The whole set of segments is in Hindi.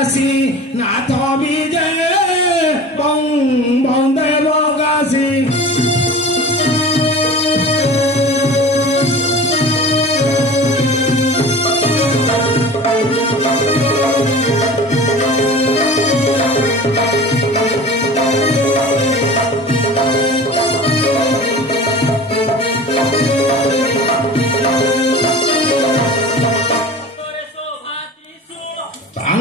বগাসি নাথ বিজে বন্দে বগাসি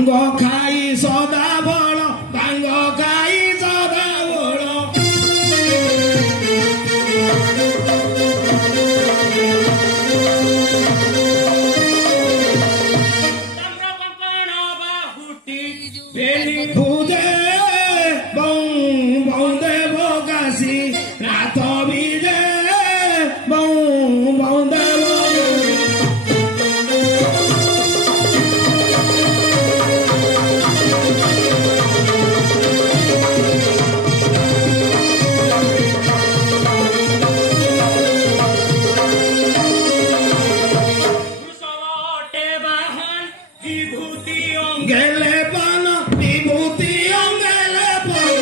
ভাঙ্গ খাই সদা বড় ভাঙ্গ খাই সদা বড় বেলি খুঁজে বন্দে বগাসি রাত বিজে বন্দে গেলে পান বিভূতি অঙ্গেলে পান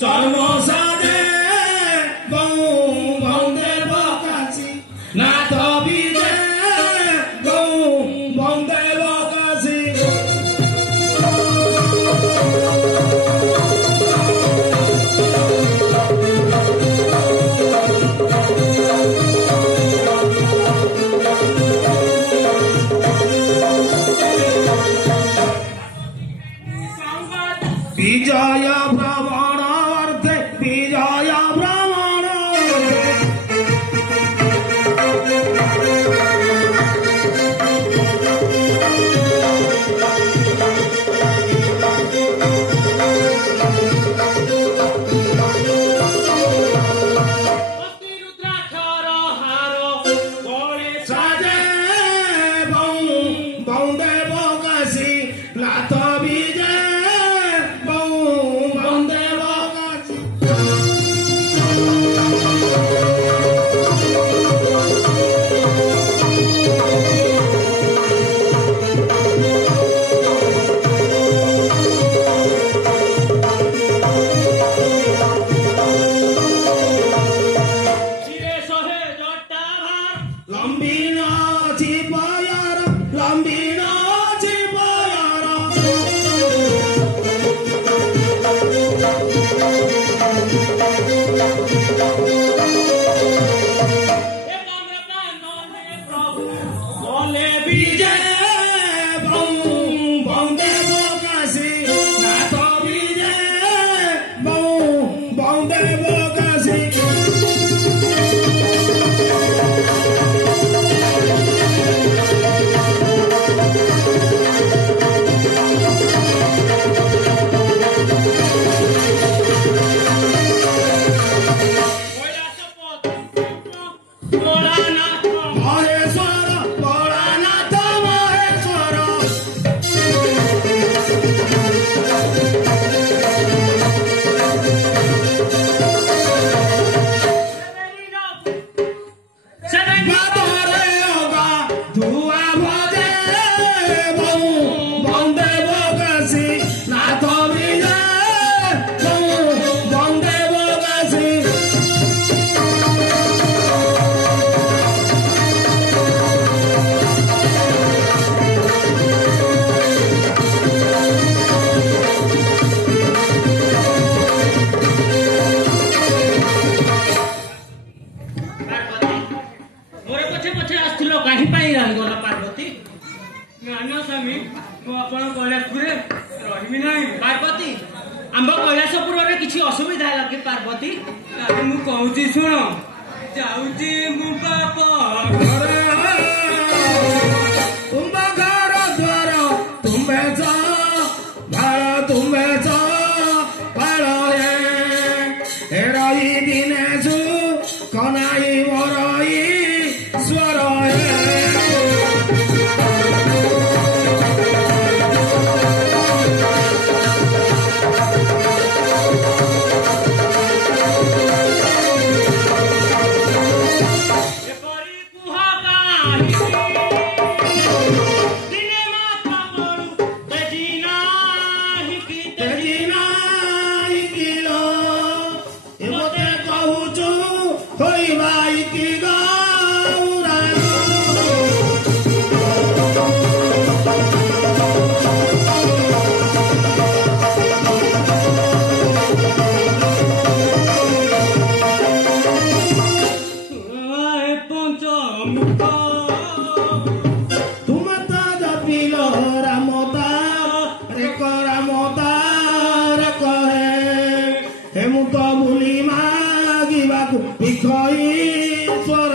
চর্ম সাজে বন্দে বগাসি নাথ বিজে বন্দে বগাসি বিজয় ভ্রমণ অর্থে বিজয় ভ্রমণ সাজে বন্দে বগাসি নাথ বিজে বন্দে বগাসি লম্বিন চিপায়ার লম্বিন চিপায়ার বলে বিজে বন্দে বগাসি নাথ বিজে বন্দে বগাসি মহেশ্বর ভোলানাথ মহেশ্বর বাবরে অগা ধুয়া ভজে বন্দে বগাসি নাথ বিজে বন্দে বগাসি मोरे पछे पछे आसथिलो काहे पाई गला पार्वती नाना स्वामी मो आपण कैलाशपुरे रहिबि नाही पार्वती आंब कैलाशपुर रे किछि असुविधा लागे पार्वती अरे मु कहूची सुन जाउची मु बाप घरे तुम घर द्वार तुम्बे जा भाड़ तुम्बे जा भाड़ हेराई दिने जु कनाई वराई स्वर ହେମୁତ ବୁଲି ମାଗିବାକୁ ଭିକ ଈଶ୍ୱର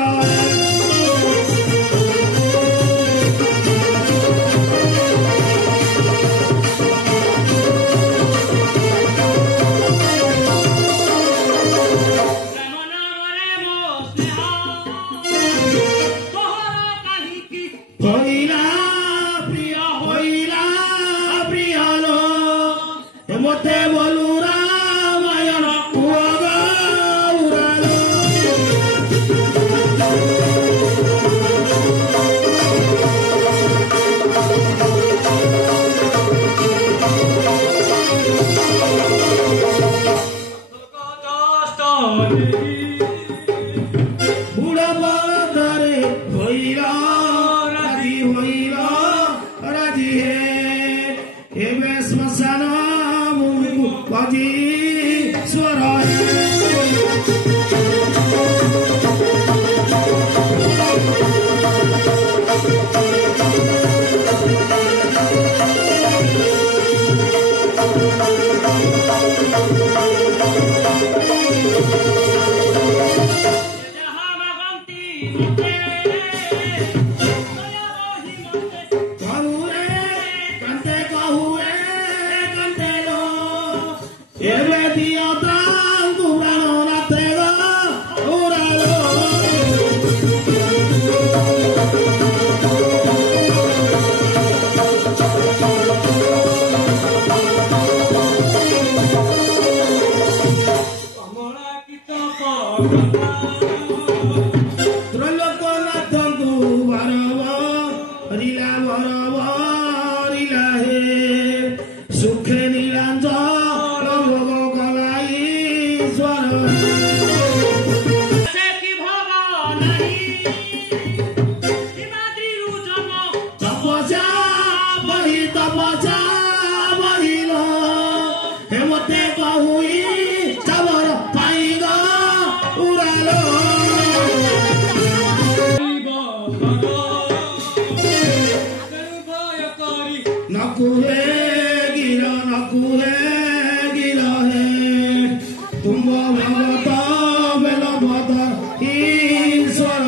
হইলা প্রিয় হইলা প্রিয়ল মতে বলু রামায়ণ উড়াল বুড়া বড় ধরে হইলা রাজি হে এবে শ্মশান মুখু বাজি স্বর Every dia tanto brano na tela oralo amora kita trolo kona tanto barawa rila he sukhe nilanja नकुहे गिरा है तुम भगवत बेलभत ईश्वर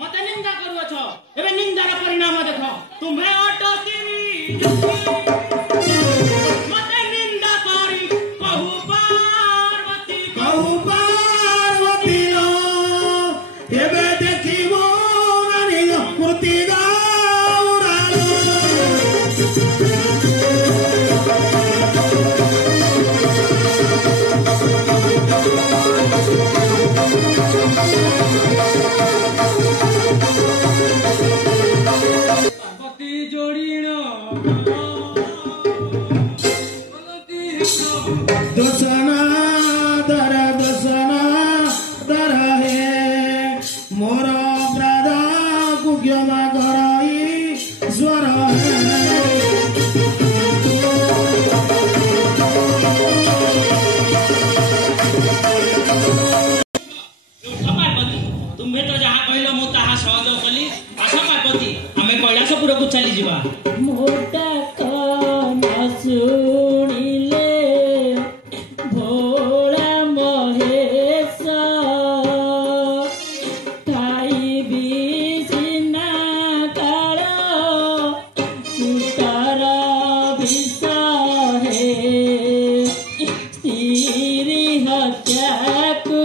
मते निंदा करूछ एबे निंदार परिणाम देखो तुम्हें अटकिरी दसना दरा है मोर अपराधा को क्षमा कराई स्वर तुम्हें तो जहाँ कहल मु ताहा सहयोग कली आस पार्वती आम कैलासपुर को चली जावा मोटा काना सुनिले भोला महेश खाइबी सिना काल सुतर विष हे स्त्री हत्याकु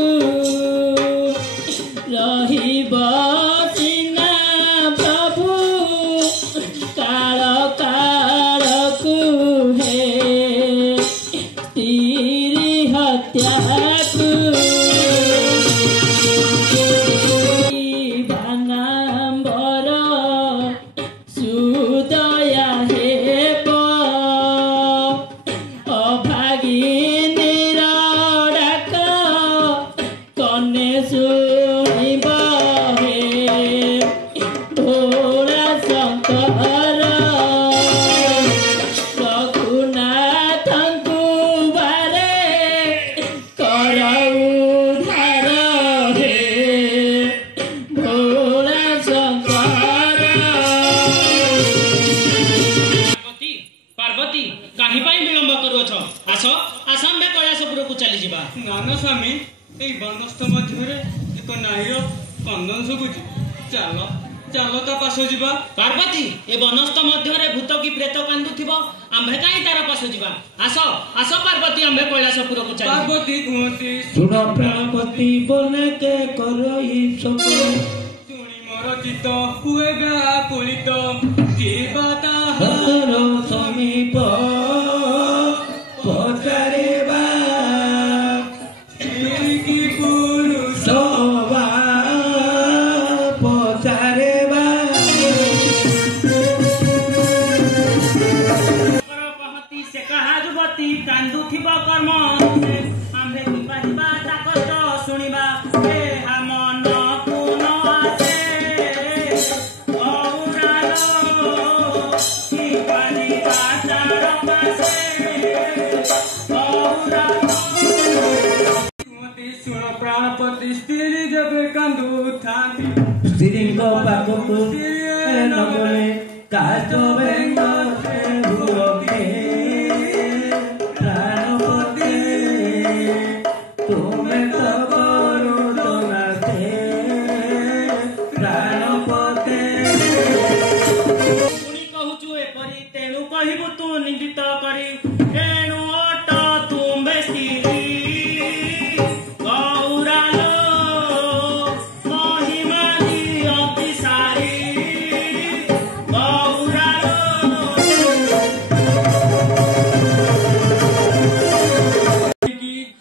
रहिब सिना प्रभु काल कालकु हे स्त्री हत्याकु बानाम्बर सुदया हेब अभागिनीर डाक कने शुणिब हे भोला शंकर रघुनाथଙ୍କୁ बारे कर उद्धार ନାନ ସ୍ୱାମୀ ଏଇ ବନସ୍ଥ ମଧ୍ୟରେ ଏକ ନାରୀର କନ୍ଦନ ଶୁଭୁଛି। ଚାଲ ଚାଲ ତା ପାଶ ଯିବା। ପାର୍ବତୀ ଏ ବନସ୍ଥ ମଧ୍ୟରେ ଭୂତ କି ପ୍ରେତ କାନ୍ଦୁଥିବ, ଆମ୍ଭେ କାହିଁ ତାର ପାଶ ଯିବା? ଆସ ଆସ ପାର୍ବତୀ, ଆମ୍ଭେ କୈଳାସପୁରକୁ ଚାଲ। ପାର୍ବତୀ କୁହନ୍ତି ଶୁଣ ପ୍ରାଣପତି ବନେକେ କରଇ ସକଳ ଶୁଣି ମୋର ଚିତ୍ତ ହୁଏ ବ୍ୟାକୁଳିତ। ଯିବା ତାହାର ସମୀପ ପଚାରିବା କି ପୁରୁଷ ସବା ପଚାରିବା କହତି ସେ କାହା ଯୁବତୀ କାନ୍ଦୁଥିବ କର୍ମ ଆମ୍ଭେ କି ପାରିବା ତା କଷ୍ଟ ଶୁଣିବା। ଏହା ମନକୁ ନ ଆସେ ଅଉରାଲ କି ପାରିବା ତାର ପାଶେ ଅଉରାଲ। ଶୁଣ ପ୍ରାଣପତି ସ୍ତ୍ରୀ ଯେବେ କାନ୍ଦୁଥାନ୍ତି, ସ୍ତ୍ରୀଙ୍କ ପାଖକୁ ନଗଲେ କାଜ ବେଙ୍ଗ ହୁଅକେ ପ୍ରାଣପତି ତୁମେ ତ କରୁଛ ନାଥେ ପ୍ରାଣପତି। ପୁଣି କହୁଛୁ ଏପରି, ତେଣୁ କହିବୁ ତୁ ନିନ୍ଦିତ କରି। ଏଣୁ ଅଟ ତୁମ୍ଭେ ସ୍ତ୍ରୀ ଗୌରାଲ ମହିମାନି ଅତିସାରୀ ଗୌରାଲ।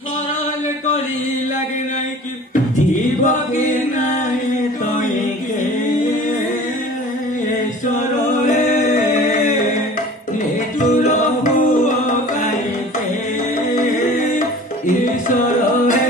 ହରଲ କରି ଲାଗେ ନାହିଁ କି জীব কি নাই তইকে ঈশ্বরে নেতুর ভুয় কাইতে ঈশ্বরে